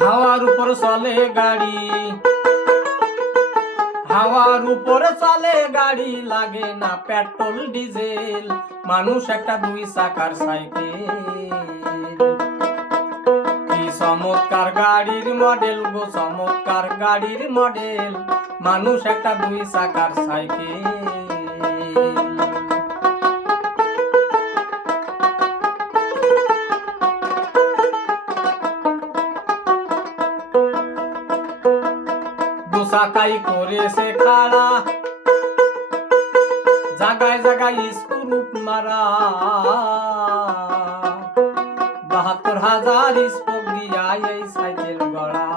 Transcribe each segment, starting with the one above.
হাওয়ার উপর চলে গাড়ি, হাওয়ার উপরে চলে গাড়ি, লাগে না পেট্রোল ডিজেল, মানুষ একটা দুই চাকার সাইকেল। কি চমৎকার গাড়ির মডেল গো, চমৎকার গাড়ির মডেল, মানুষ একটা দুই চাকার সাইকেল। চাকাই করেছে খাড়া, জাগায় জাগায় স্ক্রু মারা, ৭২,০০০ স্পোক দিয়া এই সাইকেল গড়া।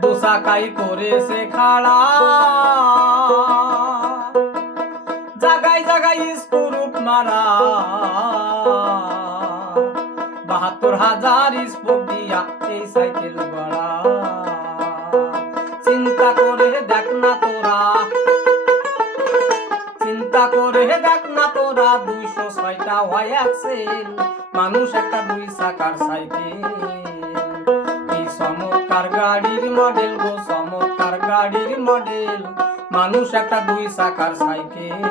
দু চাকাই করেছে খাড়া, জাগায় জাগায় স্ক্রু মারা, ৭২,০০০ স্পোক দিয়া এই সাইকেল গড়া। চিন্তা করে দেখ না তোরা, চিন্তা করে দেখ না তোরা, ২০৬টা হয় অ্যাক্সেল, মানুষ একটা দুই চাকার সাইকেল। এই চমৎকার গাড়ির মডেল গো, চমৎকার গাড়ির মডেল, মানুষ একটা দুই চাকার সাইকেল।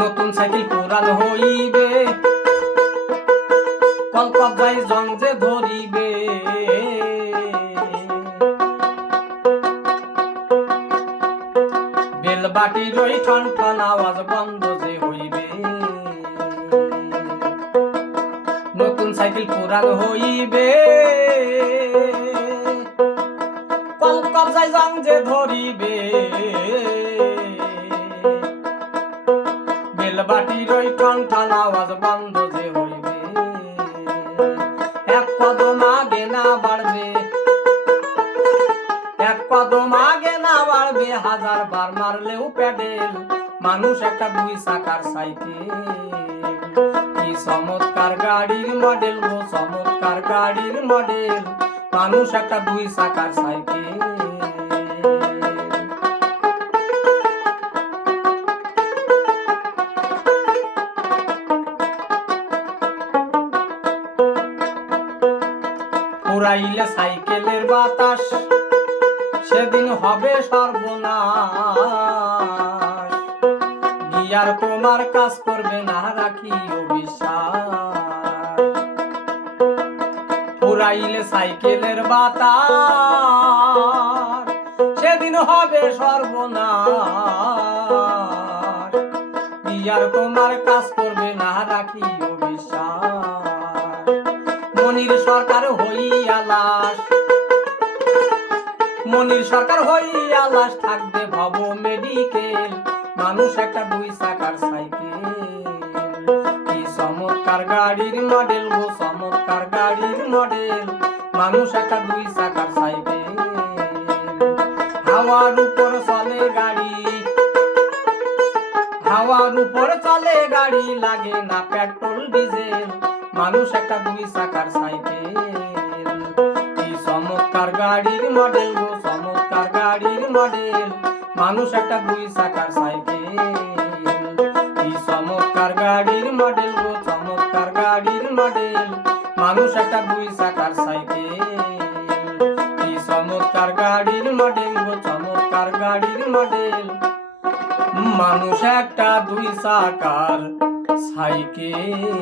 নতুন সাইকেল পুরান হইবে, কলকবজায় জং যে ধরিবে, বেলবাটির ওই ঠন ঠন আওয়াজ বন্ধ যে হইবে। নতুন সাইকেল পুরান হইবে, কলকবজায় জং যে ধরিবে, বেলবাটির ওই ঠন ঠন আওয়াজ বন্ধ যে হইবে। এক কদম আগে না বাড়বে, এক কদম আগে না বাড়বে, ১০০০ বার মারলেও প্যাডেল, মানুষ একটা দুই চাকার সাইকেল। কি চমৎকার গাড়ির মডেল গো, চমৎকার গাড়ির মডেল, মানুষ একটা দুই চাকার সাইকেল। পুরাইলে সাইকেলের বাতাস, সেদিন হবে সর্বনাশ, গিয়ার তোমার কাজ করবে না, রাখিও বিশ্বাস। পুরাইলে সাইকেলের বাতাস, সেদিন হবে সর্বনাশ, গিয়ার তোমার কাজ করবে না, রাখিও বিশ্বাস। মনির সরকার হইয়া লাশ, মনির সরকার হইয়া লাশ, থাকবে ভব মেডিকেল, মানুষ একটা দুই চাকার সাইকেল। কি চমৎকার গাড়ির মডেল গো, চমৎকার গাড়ির মডেল, মানুষ একটা দুই চাকার সাইকেল। হাওয়ার উপর চলে গাড়ি, হাওয়ার উপর চলে গাড়ি, লাগে না পেট্রোল ডিজেল, মানুষ একটা দুই চাকার সাইকেল। কি চমৎকার গাড়ির মডেল গো, চমৎকার গাড়ির মডেল, মানুষ একটা দুই চাকার সাইকেল। কি চমৎকার গাড়ির মডেল গো, চমৎকার গাড়ির মডেল, মানুষ একটা দুই চাকার সাইকেল। কি চমৎকার গাড়ির মডেল গো, চমৎকার গাড়ির মডেল, মানুষ একটা দুই চাকার সাইকেল।